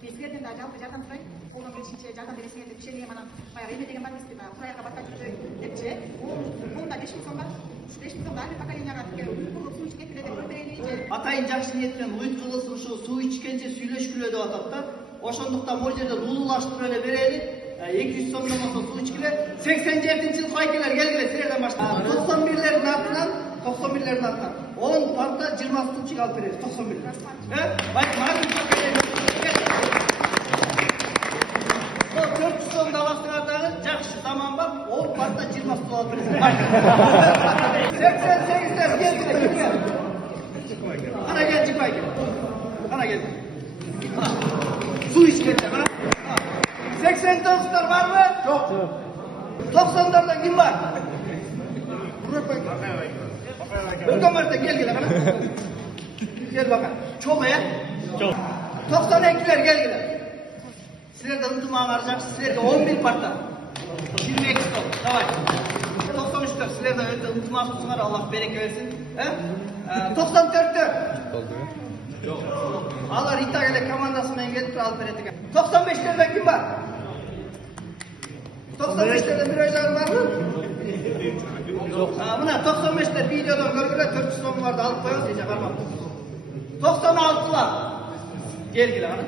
Сіздерден де жалпы жардам сұрайын. Қолдан келгенше жардам бересіңер деп кішкене мана баяғы еме деген бар емес пе, құраяққа батқа депчи. Қолда 5000 сом бар. 5000 сомды ар бир поколенияга курдук суу ичип кеткиле деп коюп берели. Атайын жакшы ниеттен уйт кылылсын, ушу суу ичкенче сүйлөшкүлө деп атат да. Ошондуктан бул жерде улуулаштырып эле берели. 200 сомдон болсо суу ичкиле. 87-жылкы айкелер келгиле силерден баштап. 91лердин артынан 91лердин артынан 10 парта 26-чыга алып беребиз. 91. О, 400 сом аласыңар дагы жакшы заман бар. 10 парта 20 сом алып беребиз. 88лер келгиле. Ana gel çıkmaya gel. Ana gel. Su iç gel. 89'lar var mı? Yok. 90'lardan kim var? Buradan var da gel bana. Gel bakalım. Çok ya. Çok. 92'ler gel. Sizler de unutmaya varacaksınız. Sizler de 11 parta. 20 eksik oldu. Tamam. 93'ler. Sizler de unutmazsınız. Allah bereket versin. 94'tür. Yok. Alır İtalya komandasından gelip alıp verecek. 95'lerden kim var? 95'lerden bir oylar var mı? Yok. Buna 95'ler videodan görgüler 400 son vardı alıp koyuyoruz diyecek armam. 96'lar. Gel ana.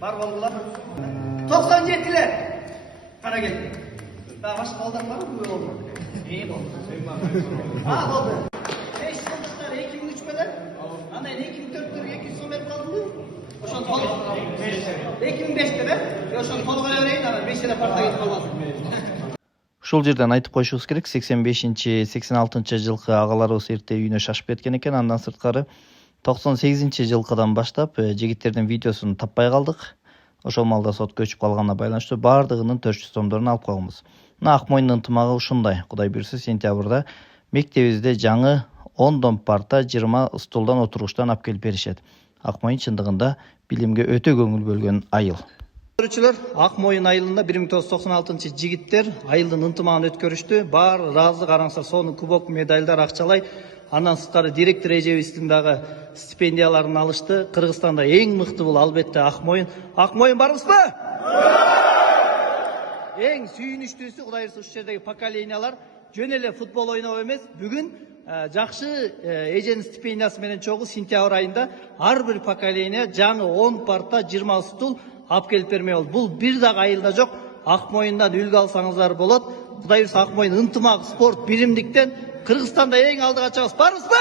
Var vallahi. 97'ler. Kana gel. Daha başka oldan var mı? Bu oldu. İyi oldu. Oldu. 5 yıllıklar 2003 beden. Ana 2004'leri 200 son verip kaldı mı? Oşan tolu. 2005'te ben. Oşan tolu kala öyleydi ana. 5 yılda parta gitip kalmaz. Ушул жерден айтып коюшубуз керек, 85-86 агаларыбыз эрте үйүнө шашып кеткен экен. Андан сырткары 98-жылкыдан баштап жигиттердин видеосун таппай калдык. Ошол маалда сотко өчүп калганына байланыштуу баардыгынын 400 сомдорун алып койгонбуз. Мына Акмоюндун ынтымагы ушундай. Кудай буйрса сентябрда мектебибизде жаңы 10 парта 20 стулдан отургучтан алып келип беришет. Акмоюн чындыгында билимге өтө көңүл бөлгөн айыл. Көрүүчүлөр, Акмоюн айылында 1996 жигиттер айылдын ынтымагын өткөрүштү. Бар ыраазы караңыздар, сонун кубок, медальдар, акчалай. Андан сырткары директор эжебиздин дагы стипендияларын алышты. Кыргызстанда эң мыкты бул албетте Акмоюн. Акмоюн барбызбы? Эң сүйүнүчтүүсү Кудай буйрса ушул жердеги поколениялар жөн эле футбол ойноп эмес, бүгүн жакшы эженин стипендиясы менен чогуу сентябрь айында ар бир поколение жаңы 10 парта 20 стул алып келип бермей болду. Бул бир дагы айылда жок. Акмоюндан үлгү алсаңыздар болот. Кудай буйрса Акмоюн ынтымак, спорт, биримдиктен Кыргызстанда эң алдыга чыгабыз. Барбызбы?